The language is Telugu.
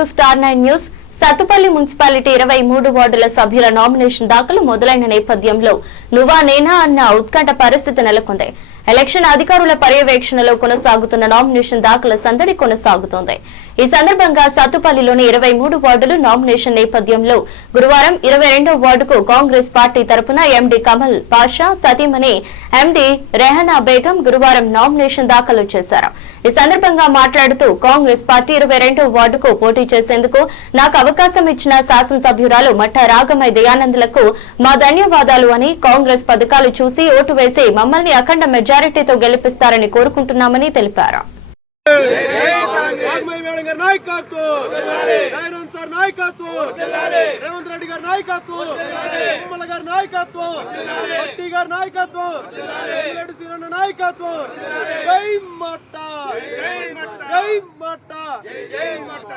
To star 9 news. Sathupalli municipality 23 వార్డుల సభ్యుల నామినేషన్ దాఖలు మొదలైన నేపథ్యంలో నువ్వా నేనా అన్న ఉత్కంఠ పరిస్థితి నెలకొంది. ఎలక్షన్ అధికారుల పర్యవేక్షణలో కొనసాగుతున్న నామినేషన్ దాఖల సందడి కొనసాగుతోంది. ఈ సందర్భంగా సత్తుపల్లిలోని 23 వార్డులు నామినేషన్ నేపథ్యంలో గురువారం 22వ వార్డుకు కాంగ్రెస్ పార్టీ తరపున ఎండీ కమల్ పాషా సతీమణి ఎండీ రెహనా బేగం గురువారం నామినేషన్ దాఖలు చేశారు. ఈ సందర్భంగా మాట్లాడుతూ కాంగ్రెస్ పార్టీ 22వ వార్డుకు పోటీ చేసేందుకు నాకు అవకాశం ఇచ్చిన శాసనసభ్యురాలు మట్టా రాగమై దయానందులకు మా ధన్యవాదాలు అని, కాంగ్రెస్ పథకాలు చూసి ఓటు వేసి మమ్మల్ని అఖండ మెజారిటీతో గెలిపిస్తారని కోరుకుంటున్నామని తెలిపారు. రేవంత్ రెడ్డి గారి నాయకత్వం, ఉమ్మల గారి నాయకత్వం, భట్టి గారి నాయకత్వం, నాయకత్వం. జై మట్టా, జై మట్టా.